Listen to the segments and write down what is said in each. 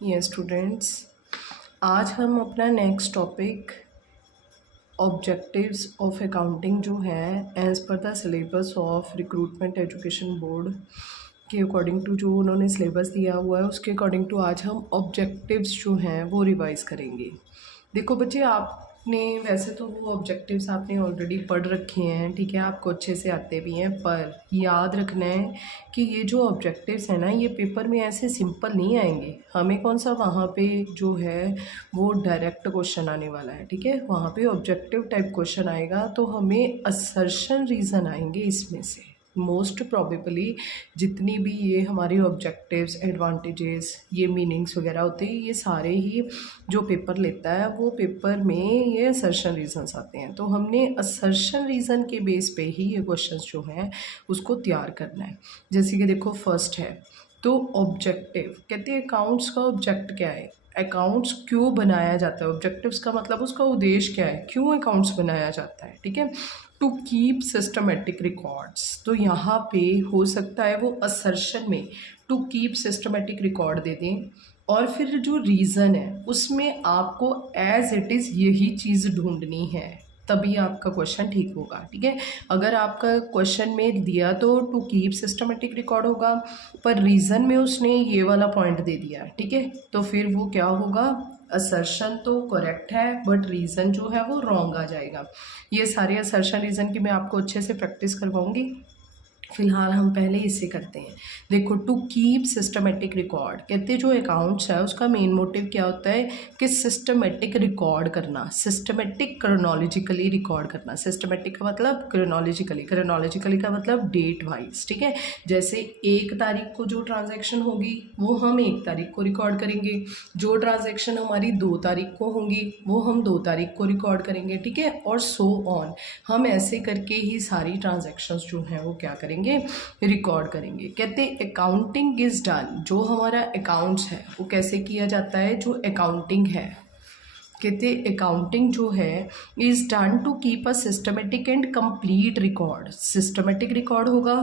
ये स्टूडेंट्स, आज हम अपना next topic objectives of accounting जो है as per the syllabus of recruitment education board के अकॉर्डिंग टू जो उन्होंने सिलेबस दिया हुआ है उसके अकॉर्डिंग टू आज हम ऑब्जेक्टिव्स जो हैं वो रिवाइज़ करेंगे। देखो बच्चे, आपने वैसे तो वो ऑब्जेक्टिव्स आपने ऑलरेडी पढ़ रखे हैं, ठीक है, आपको अच्छे से आते भी हैं, पर याद रखना है कि ये जो ऑब्जेक्टिव्स हैं ना, ये पेपर में ऐसे सिंपल नहीं आएंगे। हमें कौन सा वहाँ पे जो है वो डायरेक्ट क्वेश्चन आने वाला है, ठीक है, वहाँ पे ऑब्जेक्टिव टाइप क्वेश्चन आएगा, तो हमें असर्शन रीज़न आएंगे इसमें से। मोस्ट प्रॉबेबली जितनी भी ये हमारे ऑब्जेक्टिव्स, एडवांटेजेस, ये मीनिंग्स वगैरह होते हैं, ये सारे ही जो पेपर लेता है वो पेपर में ये असर्शन रीजंस आते हैं। तो हमने असर्शन रीज़न के बेस पे ही ये क्वेश्चंस जो हैं उसको तैयार करना है। जैसे कि देखो, फर्स्ट है तो ऑब्जेक्टिव, कहते हैं अकाउंट्स का ऑब्जेक्ट क्या है, अकाउंट्स क्यों बनाया जाता है, ऑब्जेक्टिव्स का मतलब उसका उद्देश्य क्या है, क्यों अकाउंट्स बनाया जाता है, ठीक है। टू कीप सिस्टमेटिक रिकॉर्ड्स, तो यहाँ पे हो सकता है वो असर्शन में टू कीप सिस्टमेटिक रिकॉर्ड दे दें, और फिर जो रीज़न है उसमें आपको एज इट इज़ यही चीज़ ढूंढनी है, तभी आपका क्वेश्चन ठीक होगा, ठीक है। अगर आपका क्वेश्चन में दिया तो टू कीप सिस्टमेटिक रिकॉर्ड होगा, पर रीज़न में उसने ये वाला पॉइंट दे दिया, ठीक है, तो फिर वो क्या होगा, असर्शन तो करेक्ट है बट रीज़न जो है वो रॉन्ग आ जाएगा। ये सारे असर्शन रीज़न की मैं आपको अच्छे से प्रैक्टिस करवाऊंगी। फिलहाल हम पहले इससे करते हैं। देखो, टू कीप सिस्टमेटिक रिकॉर्ड, कहते हैं जो अकाउंट्स है उसका मेन मोटिव क्या होता है कि सिस्टमेटिक रिकॉर्ड करना, सिस्टमेटिक क्रोनोलॉजिकली रिकॉर्ड करना। सिस्टमेटिक का मतलब क्रोनोलॉजिकली, क्रोनोलॉजिकली का मतलब डेट वाइज, ठीक है। जैसे 1 तारीख को जो ट्रांजैक्शन होगी वो हम 1 तारीख को रिकॉर्ड करेंगे, जो ट्रांजैक्शन हमारी 2 तारीख को होंगी वो हम 2 तारीख को रिकॉर्ड करेंगे, ठीक है, और सो ऑन। हम ऐसे करके ही सारी ट्रांजैक्शंस जो हैं वो क्या करेंगे, रिकॉर्ड करेंगे। कहते अकाउंटिंग इज डन, जो हमारा अकाउंट्स है वो कैसे किया जाता है, जो अकाउंटिंग है, कहते अकाउंटिंग जो है is done to keep a systematic and complete record. Systematic record होगा,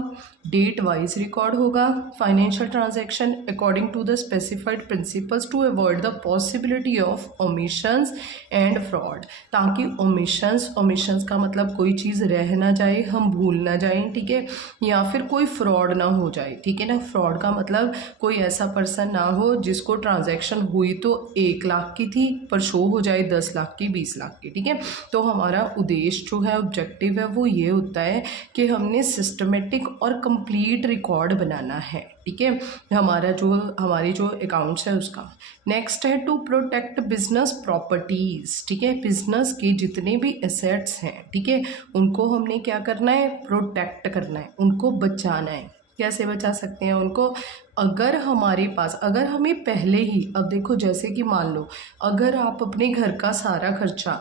डेट वाइज रिकॉर्ड होगा, financial transaction according to the specified principles to avoid the possibility of omissions and fraud, ताकि omissions का मतलब कोई चीज़ रह ना जाए, हम भूल ना जाएं, ठीक है, या फिर कोई फ्रॉड ना हो जाए, ठीक है ना। फ्रॉड का मतलब कोई ऐसा पर्सन ना हो जिसको ट्रांजैक्शन हुई तो 1 लाख की थी पर शो हो जाए 10 लाख की, 20 लाख की, ठीक है। तो हमारा उद्देश्य जो है, ऑब्जेक्टिव है, वो ये होता है कि हमने सिस्टमेटिक और कंप्लीट रिकॉर्ड बनाना है, ठीक है, हमारी जो अकाउंट्स है उसका। नेक्स्ट है टू प्रोटेक्ट बिजनेस प्रॉपर्टीज, ठीक है, बिजनेस के जितने भी एसेट्स हैं, ठीक है, उनको हमने क्या करना है, प्रोटेक्ट करना है, उनको बचाना है। कैसे बचा सकते हैं उनको, अगर हमारे पास, अगर हमें पहले ही, अब देखो जैसे कि मान लो अगर आप अपने घर का सारा खर्चा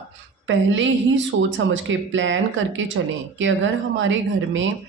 पहले ही सोच समझ के प्लान करके चलें कि अगर हमारे घर में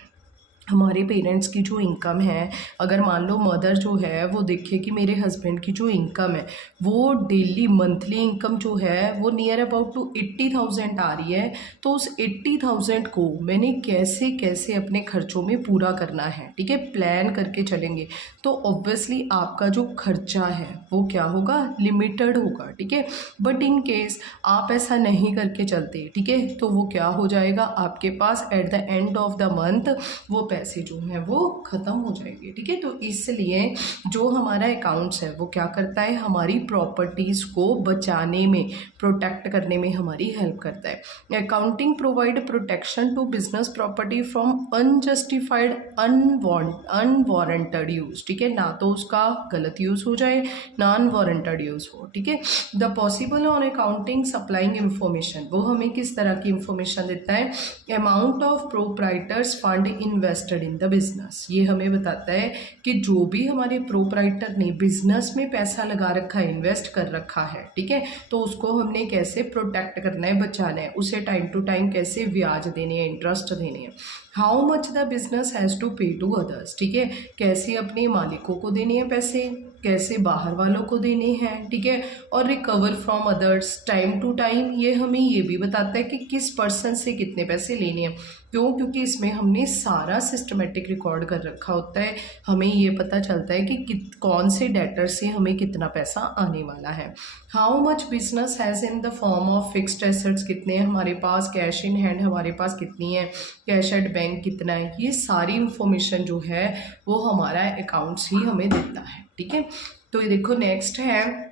हमारे पेरेंट्स की जो इनकम है, अगर मान लो मदर जो है वो देखे कि मेरे हस्बैंड की जो इनकम है वो डेली मंथली इनकम जो है वो नियर अबाउट टू 80,000 आ रही है, तो उस 80,000 को मैंने कैसे कैसे अपने खर्चों में पूरा करना है, ठीक है, प्लान करके चलेंगे, तो ऑब्वियसली आपका जो खर्चा है वो क्या होगा, लिमिटेड होगा, ठीक है। बट इन केस आप ऐसा नहीं करके चलते, ठीक है, तो वो क्या हो जाएगा, आपके पास at the end of the month वो पैसे जो हैं वो ख़त्म हो जाएंगे, ठीक है। तो इसलिए जो हमारा अकाउंट्स है वो क्या करता है, हमारी प्रॉपर्टीज़ को बचाने में, प्रोटेक्ट करने में हमारी हेल्प करता है। Accounting provide protection to business property from unjustified unwarranted use, ठीक है, ना तो उसका गलत यूज़ हो जाए ना अनवारंटेड यूज़ हो, ठीक है। The possible on accounting supplying information, वो हमें किस तरह की इंफॉर्मेशन देता है, amount of proprietors fund invested in the business, ये हमें बताता है कि जो भी हमारे प्रोप्राइटर ने बिजनेस में पैसा लगा रखा है, इन्वेस्ट कर रखा है, ठीक है, तो उसको हमने कैसे प्रोटेक्ट करना है, बचाना है, उसे टाइम टू टाइम कैसे ब्याज देने हैं, इंटरेस्ट देने हैं। How much the business has to pay to others, ठीक है, कैसे अपने मालिकों को देने हैं पैसे, कैसे बाहर वालों को देने हैं, ठीक है, और recover from others time to time, ये हमें ये भी बताता है कि किस पर्सन से कितने पैसे लेने हैं। क्यों? क्योंकि इसमें हमने सारा सिस्टमेटिक रिकॉर्ड कर रखा होता है, हमें ये पता चलता है कि कौन से डेटर से हमें कितना पैसा आने वाला है। How much business has in the form of fixed assets, कितने हैं हमारे पास, कैश इन हैंड हमारे पास कितनी है, कैश एट बैंक कितना है, ये सारी इंफॉर्मेशन जो है वो हमारा अकाउंट्स ही हमें देता है। ठीक है, तो ये देखो नेक्स्ट है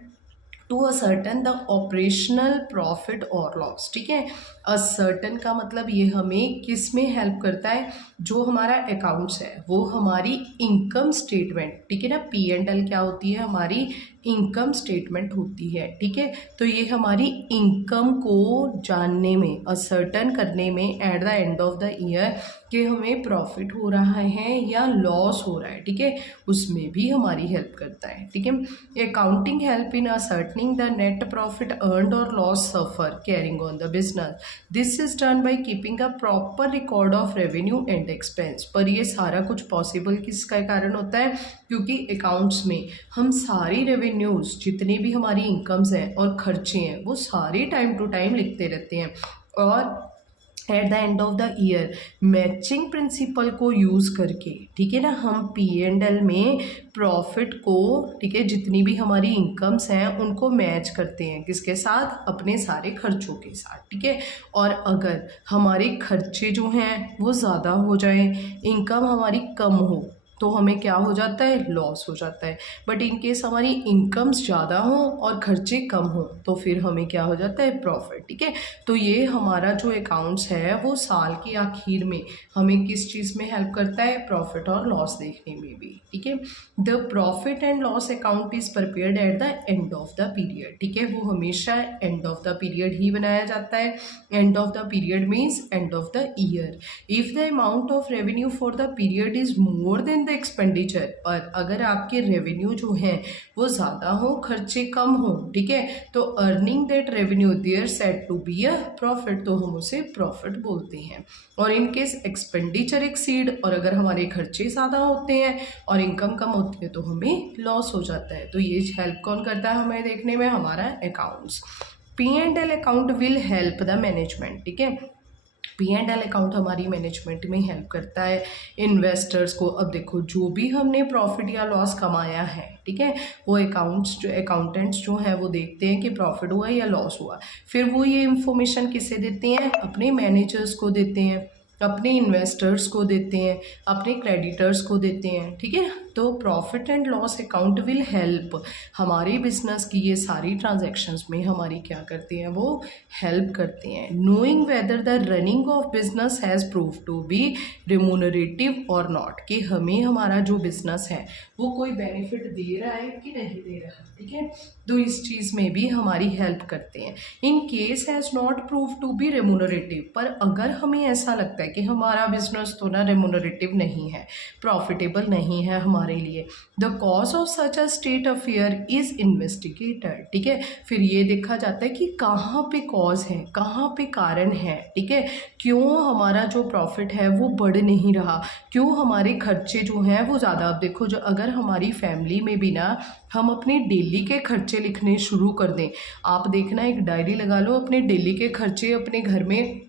to ascertain the operational profit और लॉस। ठीक है, असर्टन का मतलब ये हमें किस में हेल्प करता है, जो हमारा अकाउंट्स है वो हमारी इनकम स्टेटमेंट, ठीक है ना, P&L क्या होती है, हमारी इनकम स्टेटमेंट होती है। ठीक है, तो ये हमारी इनकम को जानने में, असर्टन करने में eight the end of the year कि हमें प्रॉफिट हो रहा है या लॉस हो रहा है, ठीक है, उसमें भी हमारी हेल्प करता है। ठीक है, accounting help in ascertaining the net profit earned और loss suffer carrying on the business. This is done by keeping a proper record of revenue and expense. पर ये सारा कुछ पॉसिबल किसका कारण होता है, क्योंकि अकाउंट्स में हम सारी रेवेन्यूज, जितने भी हमारी इनकम्स हैं और खर्चे हैं, वो सारे टाइम टू टाइम लिखते रहते हैं, और eight the end of the year matching principal को यूज़ करके, ठीक है ना, हम P&L में प्रॉफिट को, ठीक है, जितनी भी हमारी इनकम्स हैं उनको मैच करते हैं, किसके साथ, अपने सारे खर्चों के साथ। ठीक है, और अगर हमारे खर्चे जो हैं वो ज़्यादा हो जाए, इनकम हमारी कम हो, तो हमें क्या हो जाता है, लॉस हो जाता है। बट इन केस हमारी इनकम्स ज़्यादा हों और खर्चे कम हों, तो फिर हमें क्या हो जाता है, प्रॉफिट। ठीक है, तो ये हमारा जो अकाउंट्स है वो साल के आखिर में हमें किस चीज़ में हेल्प करता है, प्रॉफिट और लॉस देखने में भी। ठीक है, the profit and loss account is prepared eight the end of the period. ठीक है, वो हमेशा एंड ऑफ द पीरियड ही बनाया जाता है। And of the period means and of the year. If the amount of revenue for the period is more than the expenditure, और अगर आपके रेवेन्यू जो हैं वो ज़्यादा हो, खर्चे कम हो, ठीक है, तो earning that revenue there set to be a profit, तो हम उसे प्रॉफिट बोलते हैं। और इन केस एक्सपेंडिचर एक्सीड, और अगर हमारे खर्चे ज़्यादा होते हैं और इनकम कम होती है, तो हमें लॉस हो जाता है। तो ये हेल्प कौन करता है हमें देखने में, हमारा accounts. P&L account will help the management. ठीक है, P&L अकाउंट हमारी मैनेजमेंट में हेल्प करता है इन्वेस्टर्स को। अब देखो, जो भी हमने प्रॉफिट या लॉस कमाया है, ठीक है, वो अकाउंटेंट्स जो हैं वो देखते हैं कि प्रॉफिट हुआ या लॉस हुआ। फिर वो ये इंफॉर्मेशन किसे देते हैं, अपने मैनेजर्स को देते हैं, अपने इन्वेस्टर्स को देते हैं, अपने क्रेडिटर्स को देते हैं। ठीक है, तो profit and loss account will help, हमारी बिजनेस की ये सारी ट्रांजैक्शंस में हमारी क्या करते हैं, वो हेल्प करते हैं। Knowing whether the running of business has prove to be remunerative और नॉट, कि हमें हमारा जो बिजनेस है वो कोई बेनिफिट दे रहा है कि नहीं दे रहा। ठीक है, तो इस चीज़ में भी हमारी हेल्प करते हैं। In case has not prove to be remunerative, पर अगर हमें ऐसा लगता है कि हमारा बिजनेस तो ना रेम्यूनरेटिव नहीं है, प्रॉफिटेबल नहीं है हमारे लिए, the cause of such a state affair is investigated. ठीक है, फिर ये देखा जाता है कि कहाँ पे कॉज है, कहाँ पे कारण है। ठीक है, क्यों हमारा जो प्रॉफिट है वो बढ़ नहीं रहा, क्यों हमारे खर्चे जो हैं वो ज़्यादा। अब देखो, जो अगर हमारी फैमिली में भी ना हम अपने डेली के खर्चे लिखने शुरू कर दें, आप देखना एक डायरी लगा लो, अपने डेली के खर्चे अपने घर में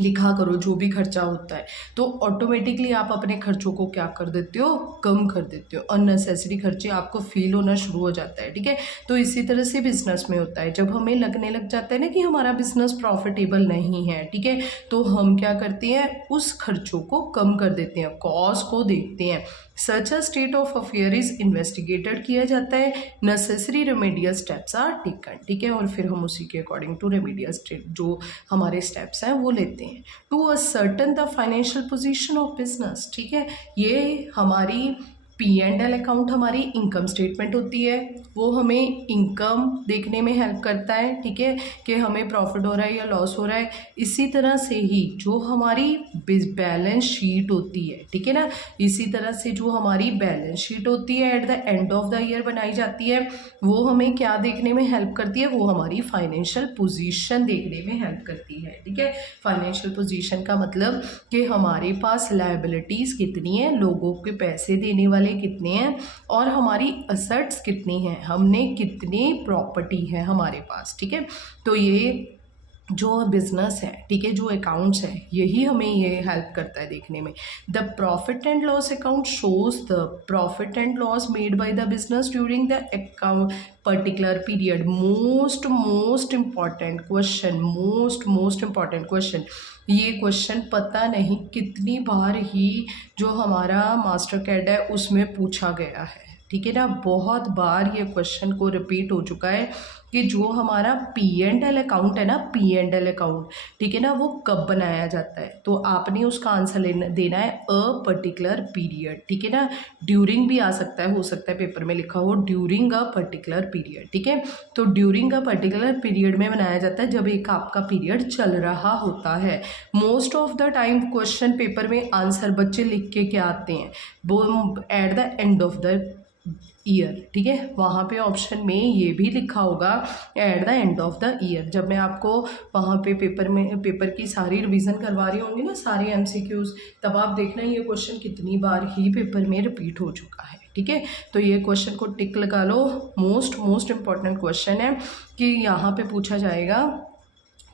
लिखा करो, जो भी खर्चा होता है, तो ऑटोमेटिकली आप अपने खर्चों को क्या कर देते हो, कम कर देते हो, अननेसेसरी खर्चे आपको फील होना शुरू हो जाता है। ठीक है, तो इसी तरह से बिजनेस में होता है, जब हमें लगने लग जाता है ना कि हमारा बिजनेस प्रॉफिटेबल नहीं है, ठीक है, तो हम क्या करते हैं, उस खर्चों को कम कर देते हैं, कॉस्ट को देखते हैं। Such a state of affair is investigated किया जाता है, necessary remedial steps are taken. ठीक है, और फिर हम उसी के अकॉर्डिंग टू रेमेडियल स्टेप जो हमारे स्टेप्स हैं वो लेते हैं। To ascertain the financial position of business. ठीक है, ये हमारी P&L अकाउंट हमारी इनकम स्टेटमेंट होती है, वो हमें इनकम देखने में हेल्प करता है। ठीक है, कि हमें प्रॉफिट हो रहा है या लॉस हो रहा है। इसी तरह से ही जो हमारी बैलेंस शीट होती है, ठीक है ना, इसी तरह से जो हमारी बैलेंस शीट होती है eight the end of the year बनाई जाती है, वो हमें क्या देखने में हेल्प करती है, वो हमारी फाइनेंशियल पोजीशन देखने में हेल्प करती है। ठीक है, फाइनेंशियल पोजीशन का मतलब कि हमारे पास लायबिलिटीज़ कितनी है, लोगों के पैसे देने वाले कितने हैं, और हमारी असेट्स कितनी हैं, हमने कितनी प्रॉपर्टी है हमारे पास। ठीक है, तो ये जो बिजनेस है, ठीक है, जो अकाउंट्स है, यही हमें ये हेल्प करता है देखने में। The profit and loss account shows the profit and loss made by the business during the account particular period. Most important question, most important question. ये क्वेश्चन पता नहीं कितनी बार ही जो हमारा मास्टर कैड है उसमें पूछा गया है, ठीक है ना। बहुत बार ये क्वेश्चन को रिपीट हो चुका है कि जो हमारा P&L अकाउंट है ना, P&L अकाउंट, ठीक है ना, वो कब बनाया जाता है। तो आपने उसका आंसर देना है अ पर्टिकुलर पीरियड, ठीक है ना। ड्यूरिंग भी आ सकता है, हो सकता है पेपर में लिखा हो ड्यूरिंग अ पर्टिकुलर पीरियड, ठीक है। तो ड्यूरिंग अ पर्टिकुलर पीरियड में बनाया जाता है जब एक आपका पीरियड चल रहा होता है। Most of the time question paper में आंसर बच्चे लिख के क्या आते हैं, वो eight the end of the year, ठीक है। वहाँ पे ऑप्शन में ये भी लिखा होगा eight the end of the year. जब मैं आपको वहाँ पे पेपर की सारी रिवीजन करवा रही होंगी ना, सारे MCQs, तब आप देखना ये क्वेश्चन कितनी बार ही पेपर में रिपीट हो चुका है, ठीक है। तो ये क्वेश्चन को टिक लगा लो। मोस्ट इम्पॉर्टेंट क्वेश्चन है कि यहाँ पे पूछा जाएगा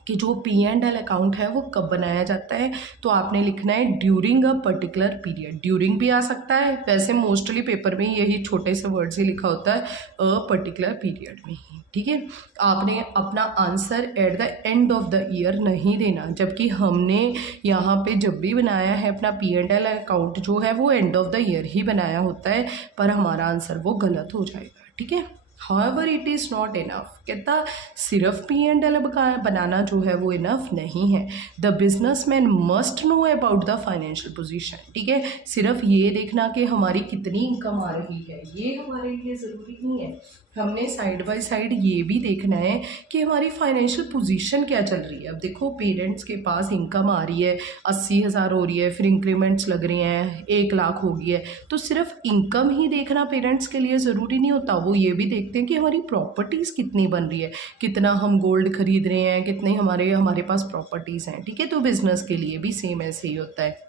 कि जो P&L अकाउंट है वो कब बनाया जाता है। तो आपने लिखना है during a particular period. During भी आ सकता है, वैसे मोस्टली पेपर में यही छोटे से वर्ड से लिखा होता है अ पर्टिकुलर पीरियड में ही, ठीक है। आपने अपना answer eight the end of the year नहीं देना, जबकि हमने यहाँ पे जब भी बनाया है अपना P&L अकाउंट जो है वो एंड ऑफ द ईयर ही बनाया होता है, पर हमारा आंसर वो गलत हो जाएगा, ठीक है। However, it is not enough। कहता सिर्फ P&L बनाना जो है वो इनफ नहीं है। The businessman must know about the financial position, ठीक है। सिर्फ ये देखना कि हमारी कितनी इनकम आ रही है ये हमारे लिए ज़रूरी नहीं है। हमने साइड बाय साइड ये भी देखना है कि हमारी फाइनेंशियल पोजीशन क्या चल रही है। अब देखो, पेरेंट्स के पास इनकम आ रही है 80,000 हो रही है, फिर इंक्रीमेंट्स लग रहे हैं 1 लाख हो गई है, तो सिर्फ इनकम ही देखना पेरेंट्स के लिए ज़रूरी नहीं होता। वो ये भी देखते हैं कि हमारी प्रॉपर्टीज़ कितनी बन रही है, कितना हम गोल्ड खरीद रहे हैं, कितने हमारे पास प्रॉपर्टीज़ हैं, ठीक है। तो बिजनेस के लिए भी सेम ऐसे ही होता है।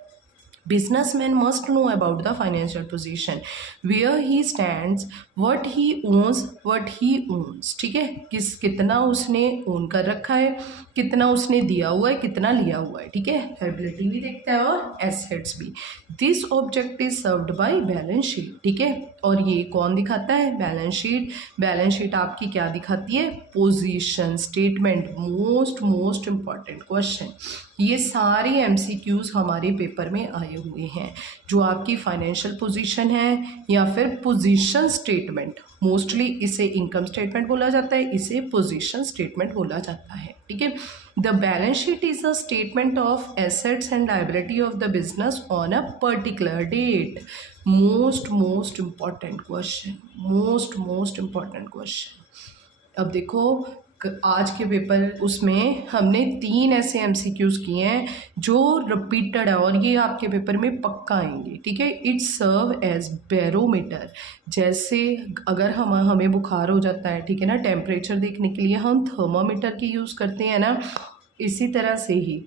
Businessman must know about the financial position, where he stands, what he owns, ठीक है। कितना उसने ओन कर रखा है, कितना उसने दिया हुआ है, कितना लिया हुआ है, ठीक है। लायबिलिटी भी देखता है और एसेट्स भी। This object is served by balance sheet, ठीक है। और ये कौन दिखाता है, बैलेंस शीट। बैलेंस शीट आपकी क्या दिखाती है, position statement. Most important question. ये सारे MCQs हमारे पेपर में आए हुए हैं। जो आपकी फाइनेंशियल पोजीशन है या फिर पोजीशन स्टेटमेंट, मोस्टली इसे इनकम स्टेटमेंट बोला जाता है, इसे पोजीशन स्टेटमेंट बोला जाता है, ठीक है। The balance sheet is a statement of assets and liability of the business on a particular date. Most important question, most important question. अब देखो, आज के पेपर उसमें हमने 3 ऐसे MCQs किए हैं जो रिपीटेड है और ये आपके पेपर में पक्का आएंगे, ठीक है। It serve as barometer. जैसे अगर हमें बुखार हो जाता है, ठीक है ना, टेम्परेचर देखने के लिए हम थर्मामीटर की यूज़ करते हैं ना, इसी तरह से ही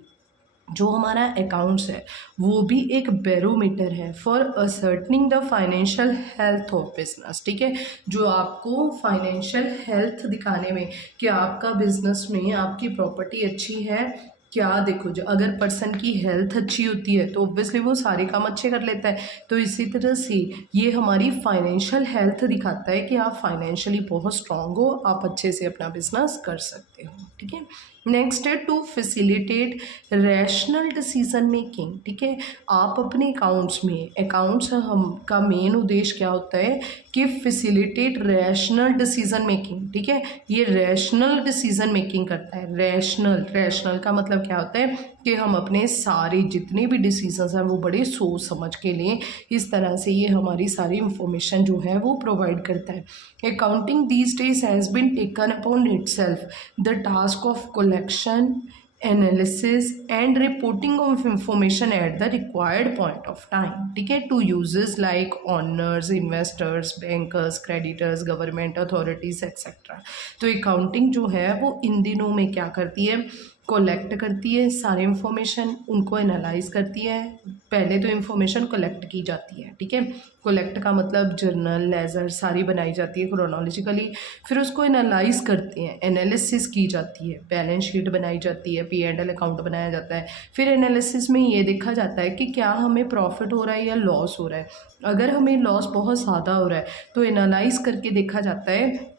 जो हमारा अकाउंट्स है वो भी एक बैरोमीटर है for ascertaining the financial health of business, ठीक है। जो आपको फाइनेंशियल हेल्थ दिखाने में कि आपका बिजनेस में आपकी प्रॉपर्टी अच्छी है क्या। देखो, जो अगर पर्सन की हेल्थ अच्छी होती है तो ऑब्वियसली वो सारे काम अच्छे कर लेता है। तो इसी तरह से ये हमारी फाइनेंशियल हेल्थ दिखाता है कि आप फाइनेंशियली बहुत स्ट्रांग हो, आप अच्छे से अपना बिजनेस कर सकते हो, ठीक है। नेक्स्ट है to facilitate rational decision making, ठीक है। आप अपने अकाउंट्स हम का मेन उद्देश्य क्या होता है कि फैसिलिटेट रैशनल डिसीजन मेकिंग, ठीक है। ये रैशनल डिसीजन मेकिंग करता है। रैशनल का मतलब क्या होता है कि हम अपने सारे जितने भी डिसीजंस हैं वो बड़े सोच समझ के लें। इस तरह से ये हमारी सारी इंफॉर्मेशन जो है वो प्रोवाइड करता है। Accounting these days has been taken upon itself the task of collection, analysis and reporting of information at the required point of time, ठीक है, to users like owners, investors, bankers, creditors, government authorities etcetera. तो accounting जो है वो इन दिनों में क्या करती है, कलेक्ट करती है सारे इंफॉर्मेशन, उनको एनालाइज करती है। पहले तो इंफॉर्मेशन कलेक्ट की जाती है, ठीक है। कलेक्ट का मतलब जर्नल लेजर सारी बनाई जाती है क्रोनोलॉजिकली, फिर उसको एनालाइज करते हैं, एनालिसिस की जाती है, बैलेंस शीट बनाई जाती है, P&L अकाउंट बनाया जाता है। फिर एनालिसिस में ये देखा जाता है कि क्या हमें प्रॉफिट हो रहा है या लॉस हो रहा है। अगर हमें लॉस बहुत ज़्यादा हो रहा है तो एनालाइज करके देखा जाता है,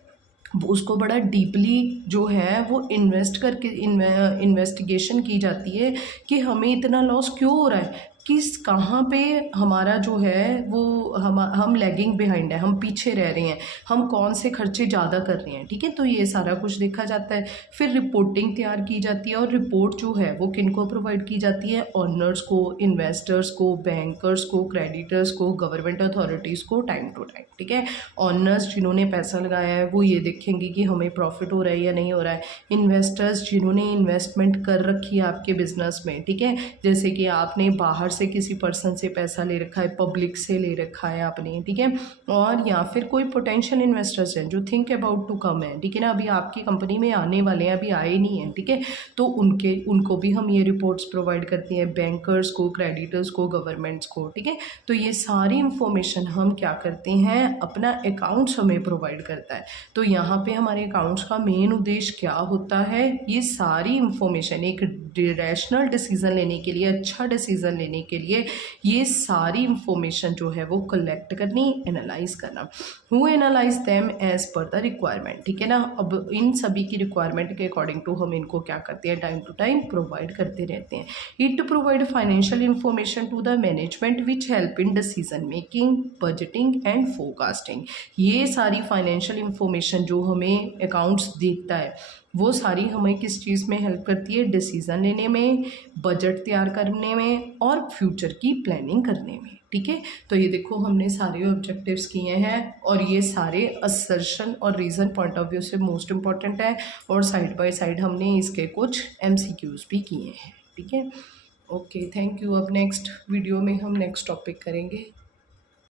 उसको बड़ा डीपली जो है वो इन्वेस्ट करके इन्वेस्टिगेशन की जाती है कि हमें इतना लॉस क्यों हो रहा है, किस कहाँ पे हमारा जो है वो हम लैगिंग बिहाइंड है, हम पीछे रह रहे हैं, हम कौन से खर्चे ज़्यादा कर रहे हैं, ठीक है। तो ये सारा कुछ देखा जाता है। फिर रिपोर्टिंग तैयार की जाती है, और रिपोर्ट जो है वो किन को प्रोवाइड की जाती है, ऑनर्स को, इन्वेस्टर्स को, बैंकर्स को, क्रेडिटर्स को, गवर्नमेंट अथॉरिटीज़ को, टाइम टू टाइम, ठीक है। ऑनर्स जिन्होंने पैसा लगाया है वो ये देखेंगे कि हमें प्रॉफिट हो रहा है या नहीं हो रहा है। इन्वेस्टर्स जिन्होंने इन्वेस्टमेंट कर रखी है आपके बिजनेस में, ठीक है, जैसे कि आपने बाहर से किसी पर्सन से पैसा ले रखा है, पब्लिक से ले रखा है आपने, ठीक है, और या फिर कोई पोटेंशियल इन्वेस्टर्स हैं जो थिंक अबाउट टू कम है, ठीक है ना, अभी आपकी कंपनी में आने वाले हैं, अभी आए नहीं हैं, ठीक है। तो उनको भी हम ये रिपोर्ट्स प्रोवाइड करती हैं, बैंकर्स को, क्रेडिटर्स को, गवर्नमेंट्स को, ठीक है। तो ये सारी इंफॉर्मेशन हम क्या करते हैं, अपना अकाउंट्स हमें प्रोवाइड करता है। तो यहाँ पे हमारे अकाउंट्स का मेन उद्देश्य क्या होता है, ये सारी इंफॉर्मेशन एक रैशनल डिसीजन लेने के लिए, अच्छा डिसीजन लेने के लिए ये सारी इंफॉर्मेशन जो है वो कलेक्ट करनी, एनालाइज करना। Who analyze them as per the requirement, ठीक है ना। अब इन सभी की रिक्वायरमेंट के अकॉर्डिंग टू हम इनको क्या करते हैं, टाइम टू टाइम प्रोवाइड करते रहते हैं। It provide financial information to the management which help in decision making, budgeting and forecasting. ये सारी फाइनेंशियल इंफॉर्मेशन जो हमें अकाउंट्स देता है वो सारी हमें किस चीज़ में हेल्प करती है, डिसीज़न लेने में, बजट तैयार करने में और फ्यूचर की प्लानिंग करने में, ठीक है। तो ये देखो हमने सारे ऑब्जेक्टिव्स किए हैं, और ये सारे असर्शन और रीज़न पॉइंट ऑफ व्यू से मोस्ट इम्पॉर्टेंट है, और साइड बाय साइड हमने इसके कुछ MCQs भी किए हैं, ठीक है। Okay, thank you. अब नेक्स्ट वीडियो में हम नेक्स्ट टॉपिक करेंगे।